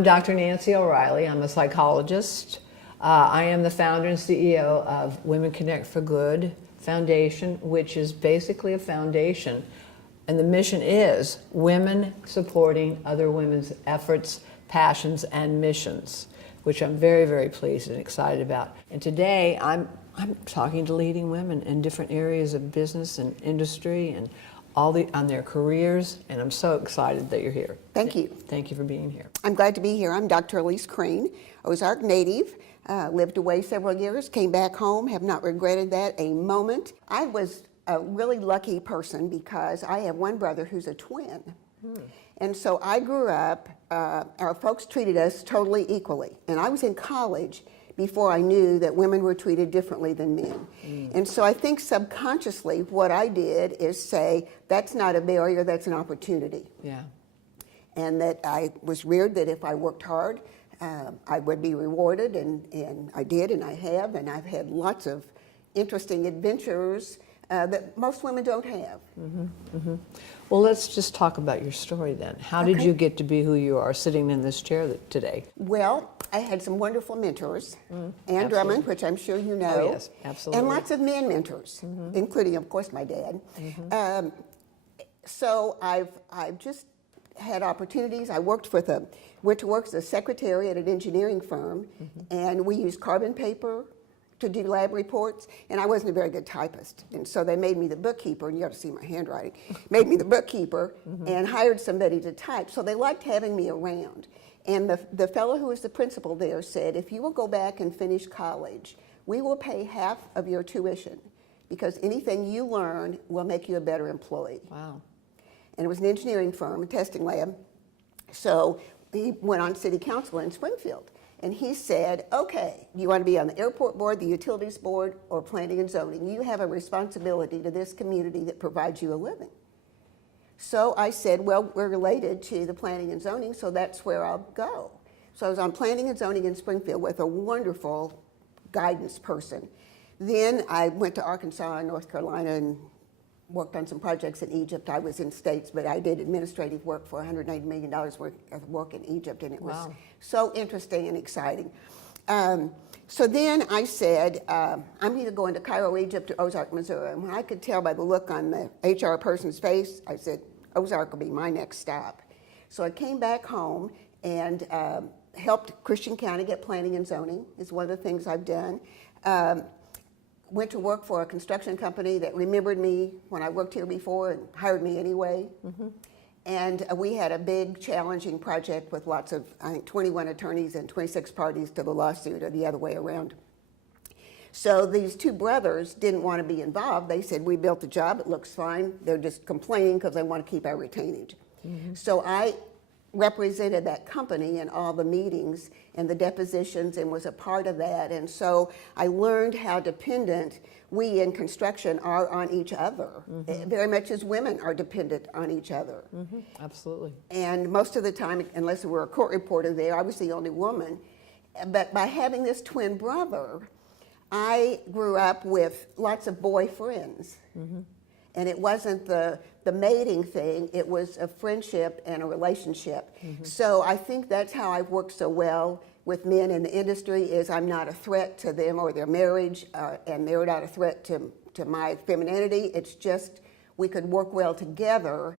I'm Dr. Nancy O'Reilly. I'm a psychologist. I am the founder and CEO of Women Connect for Good Foundation, which is basically a foundation, and the mission is women supporting other women's efforts, passions, and missions, which I'm very, very pleased and excited about. And today I'm talking to leading women in different areas of business and industry and on their careers, and I'm so excited that you're here. Thank you. Thank you for being here. I'm glad to be here. I'm Dr. Elise Crain, Ozark native, lived away several years, came back home, have not regretted that a moment. I was a really lucky person because I have one brother who's a twin. And so I grew up, our folks treated us totally equally. And I was in college before I knew that women were treated differently than men. And so I think subconsciously what I did is say, that's not a barrier, that's an opportunity. Yeah. And that I was reared that if I worked hard, I would be rewarded, and I did, and I have, and I've had lots of interesting adventures that most women don't have. Well, let's just talk about your story then. How did you get to be who you are sitting in this chair today? Well, I had some wonderful mentors. Ann Drummond, which I'm sure you know. Oh, yes, absolutely. And lots of men mentors, including, of course, my dad. So I've just had opportunities. I went to work as a secretary at an engineering firm, and we used carbon paper to do lab reports, and I wasn't a very good typist. And so they made me the bookkeeper, and you have to see my handwriting, made me the bookkeeper and hired somebody to type. So they liked having me around. And the fellow who was the principal there said, if you will go back and finish college, we will pay half of your tuition because anything you learn will make you a better employee. Wow. And it was an engineering firm, a testing lab. So he went on city council in Springfield. And he said, okay, you want to be on the airport board, the utilities board, or planning and zoning? You have a responsibility to this community that provides you a living. So I said, well, we're related to the planning and zoning, so that's where I'll go. So I was on planning and zoning in Springfield with a wonderful guidance person. Then I went to Arkansas and North Carolina and worked on some projects in Egypt. I was in states, but I did administrative work for $180 million worth of work in Egypt, and it was so interesting and exciting. So then I said, I'm either going to Cairo, Egypt, or Ozark, Missouri. And when I could tell by the look on the HR person's face, I said, Ozark will be my next stop. So I came back home and helped Christian County get planning and zoning, is one of the things I've done. Went to work for a construction company that remembered me when I worked here before and hired me anyway. And we had a big, challenging project with lots of, I think, 21 attorneys and 26 parties to the lawsuit, or the other way around. So these two brothers didn't want to be involved. They said, we built the job, it looks fine. They're just complaining because they want to keep our retainage. So I represented that company in all the meetings and the depositions and was a part of that. And so I learned how dependent we in construction are on each other, very much as women are dependent on each other. Absolutely. And most of the time, unless there were a court reporter there, I was the only woman. But by having this twin brother, I grew up with lots of boy friends. And it wasn't the mating thing, it was a friendship and a relationship. So I think that's how I've worked so well with men in the industry, is I'm not a threat to them or their marriage, and they're not a threat to my femininity. It's just we could work well together.